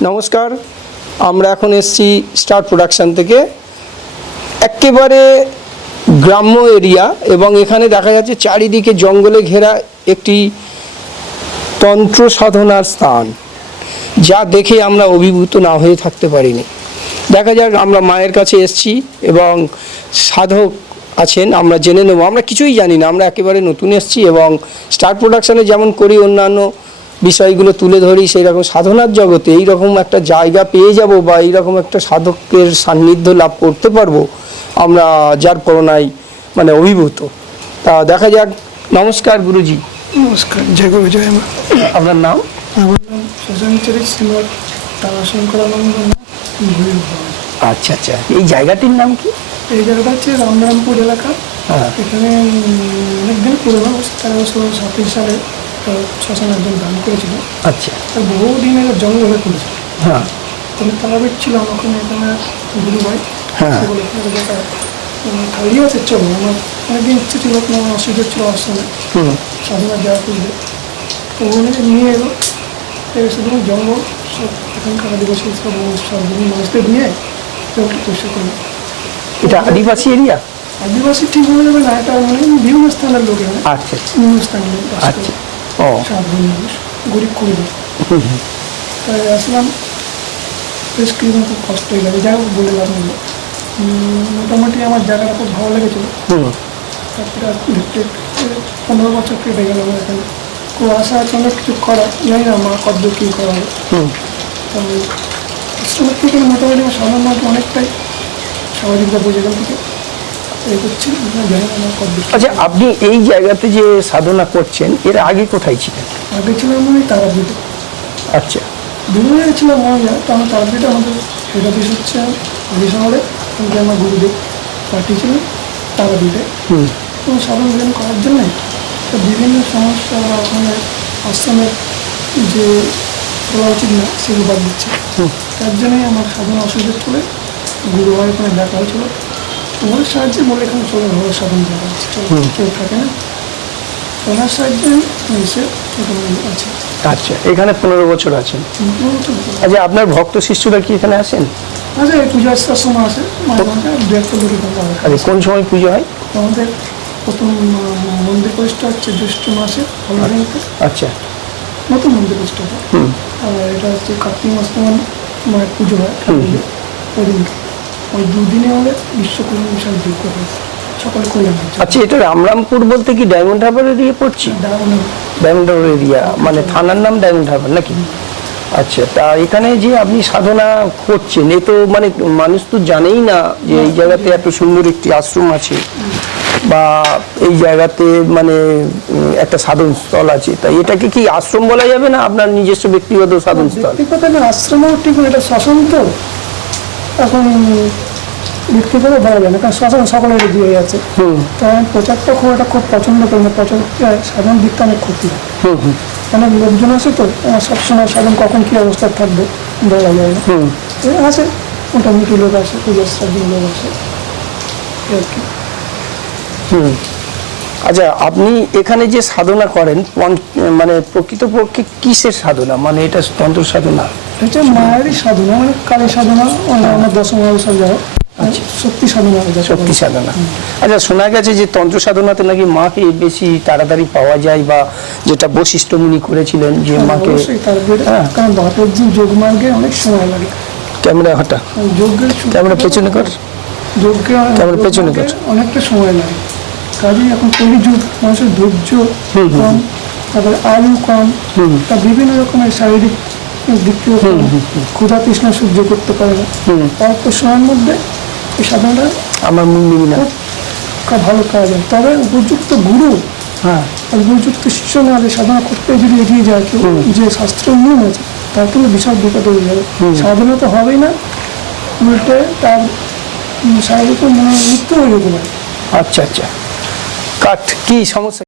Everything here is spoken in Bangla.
নমস্কার, আমরা এখন এসছি স্টার প্রোডাকশন থেকে। একেবারে গ্রাম্য এরিয়া এবং এখানে দেখা যাচ্ছে চারিদিকে জঙ্গলে ঘেরা একটি তন্ত্র সাধনার স্থান, যা দেখে আমরা অভিভূত না হয়ে থাকতে পারিনি। দেখা যাক, আমরা মায়ের কাছে এসছি এবং সাধক আছেন, আমরা জেনে নেব। আমরা কিছুই জানি না, আমরা একেবারে নতুন এসছি এবং স্টার প্রোডাকশনে যেমন করি অন্যান্য বিষয়গুলো তুলে ধরি সেই রকম সাধনার জগতে এই রকম একটা জায়গা পেয়ে যাব বা এই রকম একটা সাধকের সান্নিধ্য লাভ করতে পারব আমরা যার করোনায় মানে অভিভূত। তা দেখা যাক। নমস্কার গুরুজি। নমস্কার জয় গুরু জয় মা। আপনার নাম? আমার নাম সুশান্তরিক শ্রীমৎ তারাশঙ্করানন্দ আচ্ছা আচ্ছা। এই জায়গাটির নাম কি? এই জায়গাটা হচ্ছে রামরামপুর এলাকা। হ্যাঁ। এখানে অনেকদিন পুরোনো তেরোশো সালে একটা শ্মশান একজন দান করেছিল। আচ্ছা। তার বহুদিনের জঙ্গলে করেছিল হ্যাঁ। তাহলে তারাবিট ছিল আমাকে এখানে গুরু ভাই হ্যাঁ। সেগুলো এখানে জায়গা খালি আছে চলো। আমার অনেকদিন ইচ্ছে ছিল কোনো অসুবিধা ছিল হুম। সাধনা যাওয়া করবে। তো নিয়ে এলো। ধরুন জঙ্গল সব এখানকার আদিবাসী সব বিভিন্ন মানুষদের নিয়ে পরিষ্কার করল। এটা আদিবাসী এরিয়া? আদিবাসী ঠিক হয়ে যাবে না এটা মানে বিভিন্ন স্থানের লোক এখানে। আচ্ছা আচ্ছা। বিভিন্ন স্থানের আচ্ছা। ও। মানুষ গরিব করিব তাই আসলাম বেশ কি মতো কষ্ট হয়ে গেছে যাই হোক বলে লাভ নেই মোটামুটি আমার জায়গাটা খুব ভালো লেগেছিল। তারপরে আর দেখতে পনেরো বছর কেটে গেল এখানে। খুব আশা আছে অনেক কিছু করা জানি না মা কত কী করা হবে। তবে আশ্রমের থেকে মোটামুটি আমার সাধারণ অনেকটাই সামাজিকতা বুঝে গেল। থেকে আচ্ছা আপনি এই জায়গাতে যে সাধনা করছেন এর আগে কোথায় ছিলেন? আগে ছিলাম আমি তারাপীঠে। আচ্ছা। জায়গায় ছিলাম মহিলা আমার তারাপীঠে আমাদের হেড অফিস হচ্ছে আদি শহরে। কিন্তু আমার গুরুদেব পার্টি ছিল তারাপীঠে। হুম। এবং সাধারণ জ্ঞান করার জন্যে তো বিভিন্ন সমস্যা বা ওখানে আশ্রমের যে করা উচিত না সেগুলো বাদ দিচ্ছে। তার জন্যই আমার সাধনা অসুবিধা করে গুরু ভাই ওখানে দেখা হয়েছিল। ওনার সাহায্যে বলে এখানে চলে ভালো সাধন আছে কেউ থাকে না। ওনার সাহায্যে এখানে আছি। আচ্ছা এখানে পনেরো বছর আছেন। আচ্ছা আপনার ভক্ত শিষ্যরা কি এখানে আসেন? আচ্ছা এই পুজো আসার সময় মাঝে দু একটা এখানে আচ্ছা কোন সময় পুজো হয়? আমাদের প্রথম মন্দির প্রতিষ্ঠা হচ্ছে জ্যৈষ্ঠ মাসে আচ্ছা। নতুন মন্দির প্রতিষ্ঠা হুম। আর এটা হচ্ছে কার্তিক মাস তখন মায়ের পুজো হয়। ওই দিনকে ওই দুদিনে আমাদের বিশ্বকর্মা বিশাল যোগ্য হয় সকালে কল্যাণ আচ্ছা এটা রামরামপুর বলতে কি ডায়মন্ড হারবার এরিয়া পড়ছি? ডায়মন্ড হারবার এরিয়া মানে থানার নাম ডায়মন্ড হারবার নাকি? আচ্ছা তা এখানে যে আপনি সাধনা করছেন এ তো মানে মানুষ তো জানেই না যে এই জায়গাতে এত সুন্দর একটি আশ্রম আছে বা এই জায়গাতে মানে একটা সাধন স্থল আছে। তাই এটাকে কি আশ্রম বলা যাবে না আপনার নিজস্ব ব্যক্তিগত সাধন স্থল আশ্রমও ঠিক এটা শ্মশান তো। এখন ব্যক্তিগত বলা যায় না কারণ শ্মশান সকলের দিয়ে আছে। হুম। তো আমি প্রচারটা খুব একটা খুব পছন্দ করি না প্রচার সাধারণ দিকটা অনেক ক্ষতি অনেক লোকজন আছে তো আমার সবসময় সাধারণ কখন কী অবস্থা থাকবে বলা যায় না। আছে মোটামুটি লোক আসে পুজোর সাথে লোক আসে আর কি। হুম। আচ্ছা আপনি এখানে যে সাধনা করেন মানে প্রকৃতপক্ষে কিসের সাধনা? মানে এটা তন্ত্র সাধনা? এটা মায়েরই সাধনা মানে কালী সাধনা অন্য আমার দশম যাও শক্তি সাধনা শক্তি সাধনা। আচ্ছা শোনা গেছে যে তন্ত্র সাধনাতে নাকি মাকে বেশি তাড়াতাড়ি পাওয়া যায় বা যেটা বশিষ্ঠ মুনি করেছিলেন যে মাকে হ্যাঁ। কারণ বাপের যে যোগ মার্গে অনেক সময় লাগে। ক্যামেরা সূত্র- ক্যামেরা পেছনে কর। ক্যামেরা পেছনে কর। অনেকটা সময় লাগে। কাজেই এখন কলি যুগ মানুষের ধৈর্য কম তারপরে আয়ু কম। তা বিভিন্ন রকমের শারীরিক দিক থেকে ক্ষুধা তৃষ্ণা সহ্য করতে পারে না। অল্প সময়ের মধ্যে এই সাধনাটা আমার নিবি না। ভালো কাজ হয়। তবে উপযুক্ত গুরু হ্যাঁ। উপযুক্ত শিষ্য না সাধনা করতে যদি এগিয়ে যায় কেউ যে শাস্ত্রের নিয়ম আছে তার কিন্তু বিশাল বিপদ হয়ে যাবে। সাধনা তো হবেই না। উল্টে তার শারীরিক মনে মৃত্যু হয়ে যেতে পারে। আচ্ছা আচ্ছা। কাট কি সমস্যা?